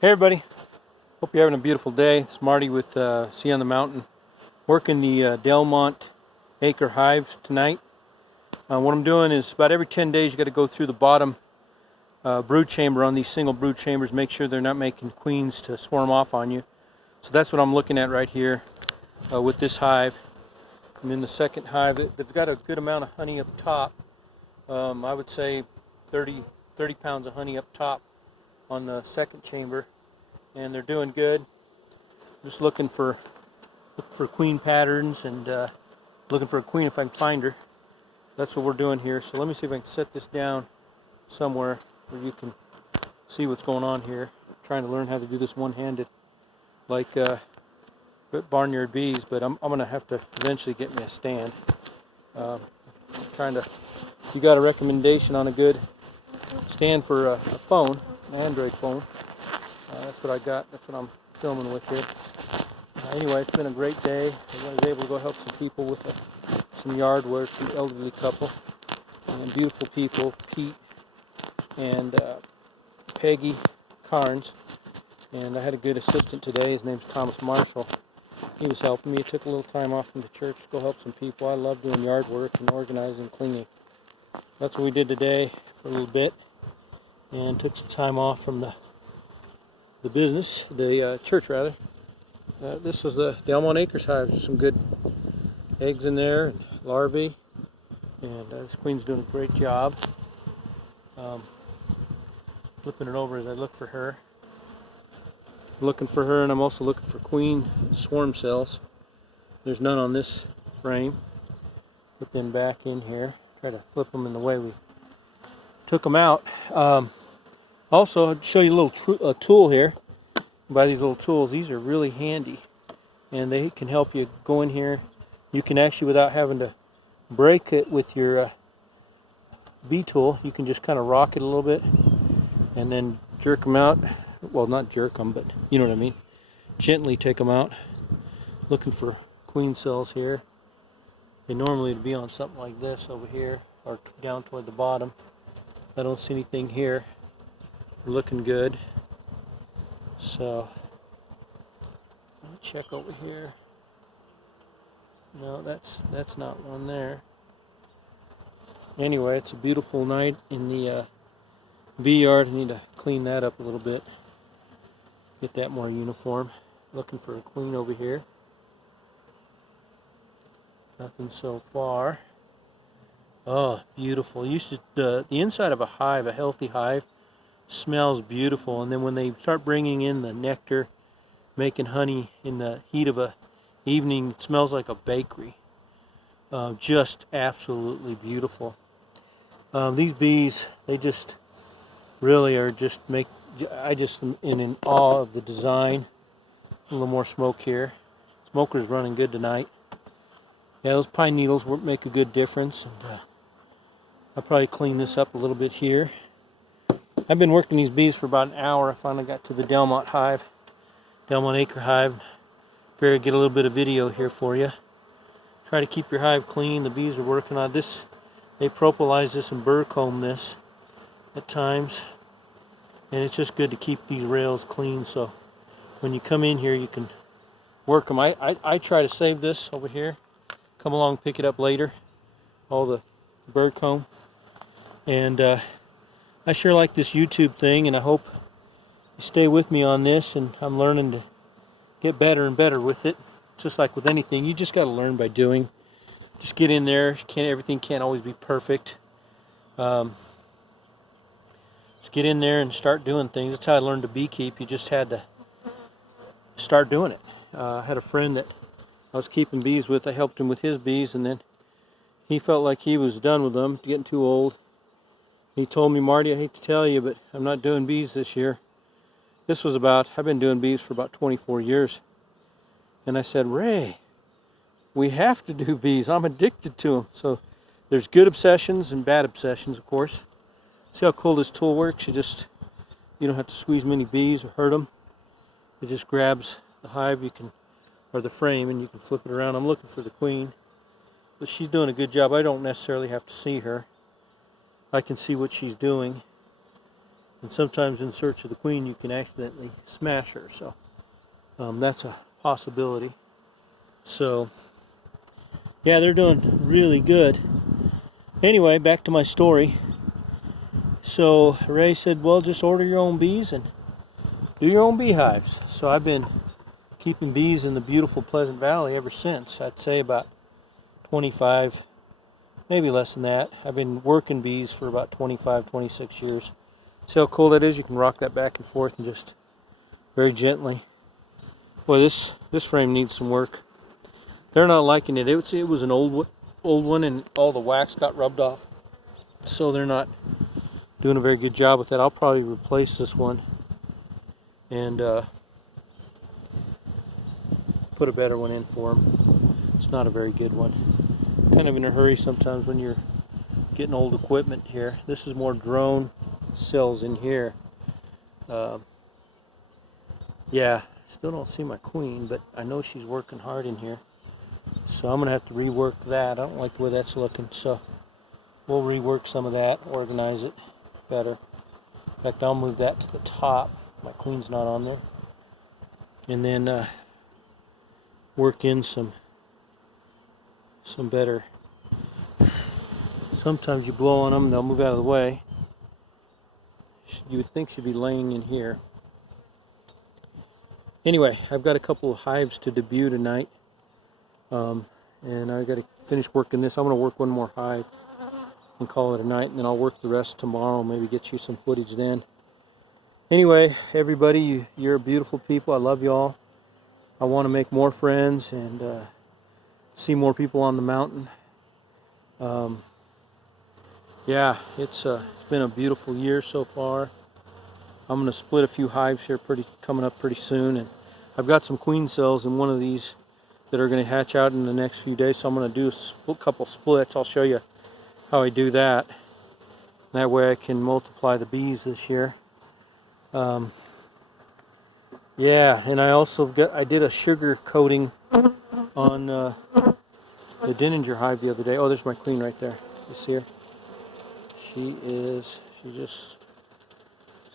Hey everybody, hope you're having a beautiful day. It's Marty with Sea on the Mountain, working the Delimont acre hives tonight. What I'm doing is about every 10 days you got to go through the bottom brood chamber on these single brood chambers, make sure they're not making queens to swarm off on you. So that's what I'm looking at right here with this hive. And then the second hive, they've got a good amount of honey up top. I would say 30 pounds of honey up top on the second chamber, and they're doing good. Just looking for queen patterns and looking for a queen if I can find her. That's what we're doing here. So let me see if I can set this down somewhere where you can see what's going on here. I'm trying to learn how to do this one-handed, like barnyard bees, but I'm gonna have to eventually get me a stand. You got a recommendation on a good stand for a phone, an Android phone? That's what I got. That's what I'm filming with here. Anyway, it's been a great day. I was able to go help some people with some yard work, an elderly couple, and beautiful people, Pete and Peggy Carnes. And I had a good assistant today. His name's Thomas Marshall. He was helping me. He took a little time off from the church to go help some people. I love doing yard work and organizing and cleaning. That's what we did today for a little bit, and took some time off from the business, the church rather. This was the Delimont Acres hive. There's some good eggs in there, and larvae, and this queen's doing a great job. Flipping it over as I look for her. And I'm also looking for queen swarm cells. There's none on this frame. Put them back in here. Try to flip them in the way we took them out. Also, I'll show you a little tool here. Buy these little tools. These are really handy, and they can help you go in here. You can actually, without having to break it with your bee tool, you can just kind of rock it a little bit and then jerk them out. Well, not jerk them, but you know what I mean. Gently take them out. Looking for queen cells here. They normally would be on something like this over here, or down toward the bottom. I don't see anything here. We're looking good. So let me check over here. No, that's not one there. Anyway, it's a beautiful night in the bee yard. I need to clean that up a little bit, get that more uniform. Looking for a queen over here. Nothing so far. Oh, beautiful. The inside of a hive, a healthy hive, smells beautiful, and then when they start bringing in the nectar, making honey in the heat of a evening, it smells like a bakery. Just absolutely beautiful. These bees, they just really are I just am in awe of the design. A little more smoke here. Smoker's running good tonight. Yeah, those pine needles make a good difference, and I'll probably clean this up a little bit here. I've been working these bees for about an hour. I finally got to the Delimont hive, Delimont acre hive. Figured I'd get a little bit of video here for you. Try to keep your hive clean. The bees are working on this. They propolis this and burr comb this at times, and it's just good to keep these rails clean, so when you come in here you can work them. I try to save this over here, come along, pick it up later, all the bird comb. And I sure like this YouTube thing, and I hope you stay with me on this, and I'm learning to get better and better with it. Just like with anything, you just got to learn by doing. Just get in there. Everything can't always be perfect. Just get in there and start doing things. That's how I learned to beekeep. You just had to start doing it. I had a friend that I was keeping bees with. I helped him with his bees, and then he felt like he was done with them, getting too old. He told me, Marty, I hate to tell you, but I'm not doing bees this year. I've been doing bees for about 24 years. And I said, Ray, we have to do bees. I'm addicted to them. So there's good obsessions and bad obsessions, of course. See how cool this tool works? You don't have to squeeze many bees or hurt them. It just grabs the hive, or the frame, and you can flip it around. I'm looking for the queen, but she's doing a good job. I don't necessarily have to see her. I can see what she's doing. And sometimes in search of the queen, you can accidentally smash her. So that's a possibility. So yeah, they're doing really good. Anyway, back to my story. So Ray said, well, just order your own bees and do your own beehives. So I've been keeping bees in the beautiful Pleasant Valley ever since. I'd say about 25, maybe less than that. I've been working bees for about 25, 26 years. See how cool that is? You can rock that back and forth and just very gently. Boy, this frame needs some work. They're not liking it. It was an old one, and all the wax got rubbed off. So they're not doing a very good job with that. I'll probably replace this one and put a better one in for them. It's not a very good one. Kind of in a hurry sometimes when you're getting old equipment here. This is more drone cells in here. Yeah, still don't see my queen, but I know she's working hard in here. So I'm gonna have to rework that. I don't like the way that's looking, so we'll rework some of that, organize it better. In fact, I'll move that to the top. My queen's not on there. And then work in some better. Sometimes you blow on them, they'll move out of the way. You would think she'd be laying in here. Anyway, I've got a couple of hives to debut tonight. And I got to finish working this. I'm going to work one more hive and call it a night, and then I'll work the rest tomorrow, maybe get you some footage then. Anyway, everybody, you're beautiful people. I love you all. I want to make more friends and see more people on the mountain. Yeah, it's been a beautiful year so far. I'm going to split a few hives here coming up pretty soon, and I've got some queen cells in one of these that are going to hatch out in the next few days, so I'm going to do a couple splits. I'll show you how I do that. That way I can multiply the bees this year. Yeah, and I did a sugar coating on the Denninger hive the other day. Oh, there's my queen right there. You see her? She just,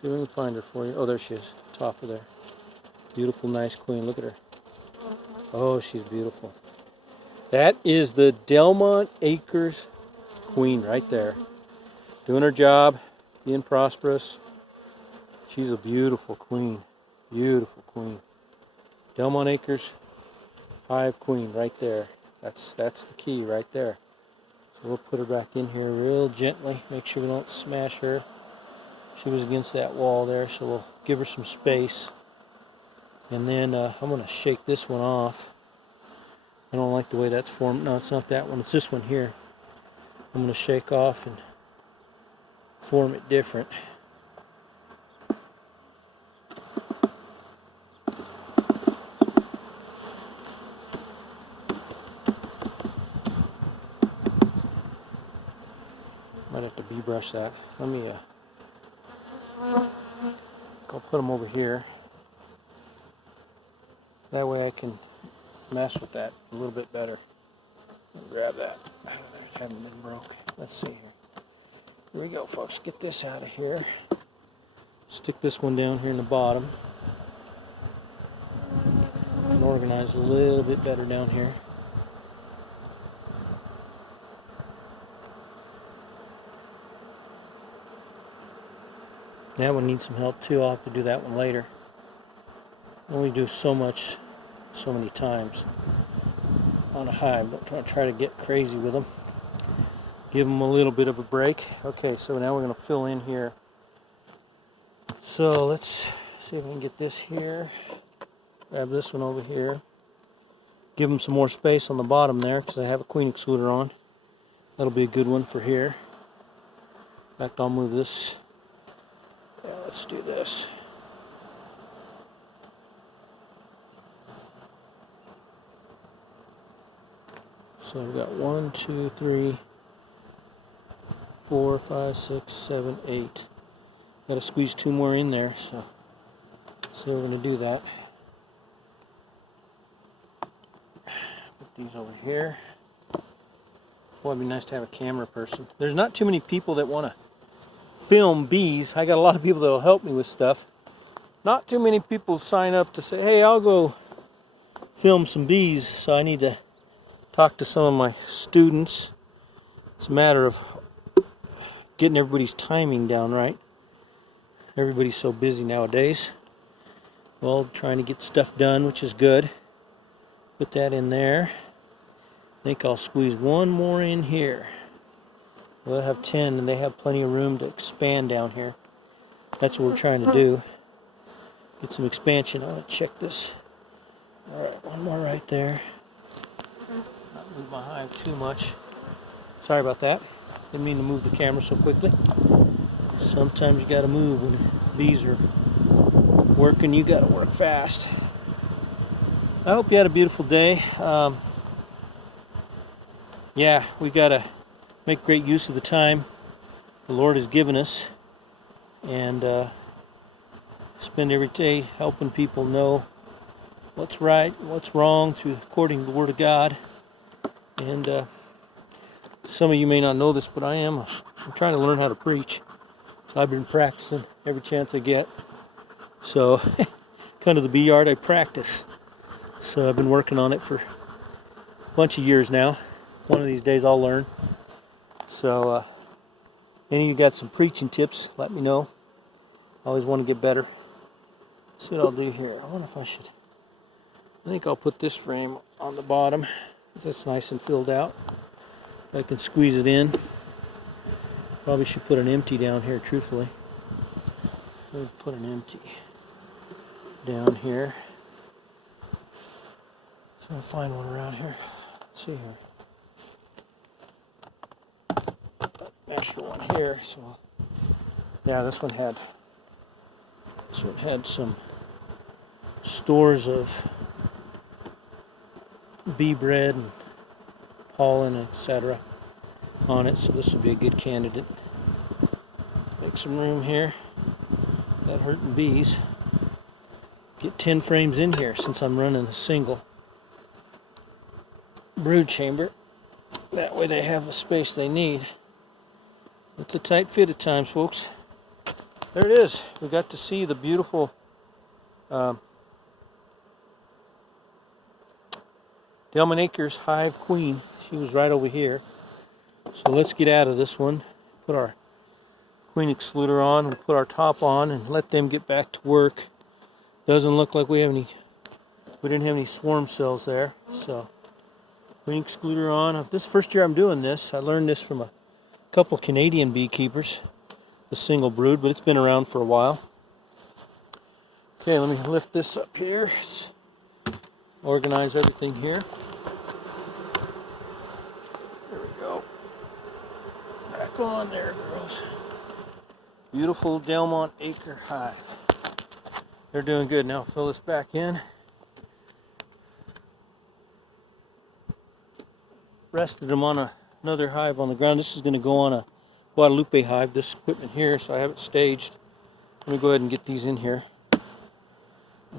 see if we can find her for you. Oh, there she is, top of there. Beautiful, nice queen. Look at her. Oh, she's beautiful. That is the Delimont Acres queen right there. Doing her job, being prosperous. She's a beautiful queen. Beautiful queen. Delimont Acres hive queen right there. That's the key right there. So we'll put her back in here real gently. Make sure we don't smash her. She was against that wall there, so we'll give her some space. And then I'm going to shake this one off. I don't like the way that's formed. No, it's not that one. It's this one here. I'm going to shake off and form it different. Might have to bee brush that. Let me I'll put them over here. That way I can mess with that a little bit better. Grab that. It hadn't been broke. Let's see here. Here we go, folks. Get this out of here. Stick this one down here in the bottom. And organize a little bit better down here. That one needs some help too. I'll have to do that one later. I only do so much, so many times on a hive. Don't try to get crazy with them. Give them a little bit of a break. Okay, so now we're going to fill in here. So let's see if we can get this here. Grab this one over here. Give them some more space on the bottom there because I have a queen excluder on. That'll be a good one for here. In fact, I'll move this. Yeah, let's do this. So we've got 1, 2, 3, 4, 5, 6, 7, 8. Got to squeeze 2 more in there, so we're going to do that. Put these over here. Boy, it'd be nice to have a camera person. There's not too many people that want to film bees. I got a lot of people that will help me with stuff. Not too many people sign up to say, hey, I'll go film some bees, so I need to talk to some of my students. It's a matter of getting everybody's timing down right. Everybody's so busy nowadays. Well, trying to get stuff done, which is good. Put that in there. I think I'll squeeze one more in here. We'll have 10, and they have plenty of room to expand down here. That's what we're trying to do. Get some expansion on it. Check this. Alright, one more right there. Not move my hive too much. Sorry about that. Didn't mean to move the camera so quickly. Sometimes you gotta move when bees are working. You gotta work fast. I hope you had a beautiful day. Yeah, we gotta make great use of the time the Lord has given us, and spend every day helping people know what's right, what's wrong, according to the Word of God. And some of you may not know this, but I'm trying to learn how to preach. So I've been practicing every chance I get. So kind of the bee yard, I practice. So I've been working on it for a bunch of years now. One of these days I'll learn. So any of you got some preaching tips, let me know. I always want to get better. See what I'll do here. I wonder if I should. I think I'll put this frame on the bottom. That's nice and filled out. I can squeeze it in. Probably should put an empty down here, truthfully. Put an empty down here. So I'll find one around here. Let's see here. Extra one here. So yeah, this one had some stores of bee bread and pollen, etc. on it, so this would be a good candidate. Make some room here. Not hurting bees. Get 10 frames in here since I'm running a single brood chamber. That way they have the space they need. It's a tight fit at times, folks. There it is. We got to see the beautiful Delimont Acres Hive Queen. She was right over here. So let's get out of this one. Put our queen excluder on and put our top on and let them get back to work. Doesn't look like we didn't have any swarm cells there. So queen excluder on. This is the first year I'm doing this. I learned this from a couple Canadian beekeepers, the single brood, but it's been around for a while. Okay, let me lift this up here. Let's organize everything here. There we go. Back on there, girls. Beautiful Delimont Acre Hive. They're doing good. Now fill this back in. Rested them on another hive on the ground. This is going to go on a Guadalupe hive, this equipment here, so I have it staged. Let me go ahead and get these in here.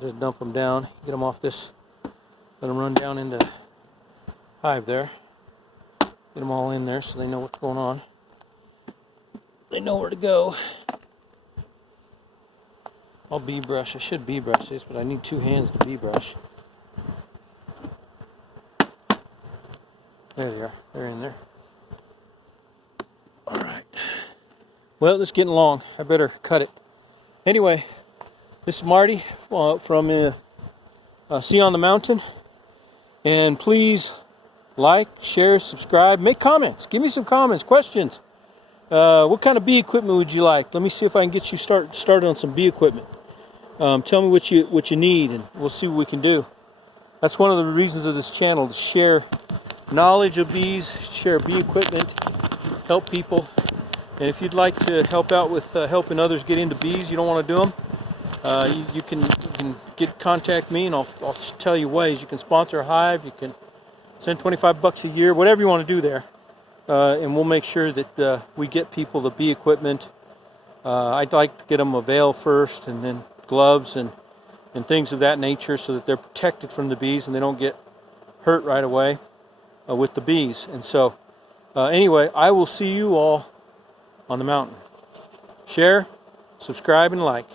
Just dump them down, get them off this, let them run down into hive there. Get them all in there so they know what's going on. They know where to go. I'll bee brush. I should bee brush this, but I need 2 hands to bee brush. There they are. They're in there. Alright. Well, this is getting long. I better cut it. Anyway, this is Marty from Sea on the Mountain. And please like, share, subscribe, make comments. Give me some comments, questions. What kind of bee equipment would you like? Let me see if I can get you started on some bee equipment. Tell me what you need, and we'll see what we can do. That's one of the reasons of this channel, to share knowledge of bees, share bee equipment, help people. And if you'd like to help out with helping others get into bees, you don't want to do them, you can contact me, and I'll tell you ways. You can sponsor a hive, you can send $25 a year, whatever you want to do there, and we'll make sure that we get people the bee equipment. I'd like to get them a veil first, and then gloves and things of that nature, so that they're protected from the bees and they don't get hurt right away with the bees. And so anyway, I will see you all on the mountain. Share, subscribe, and like.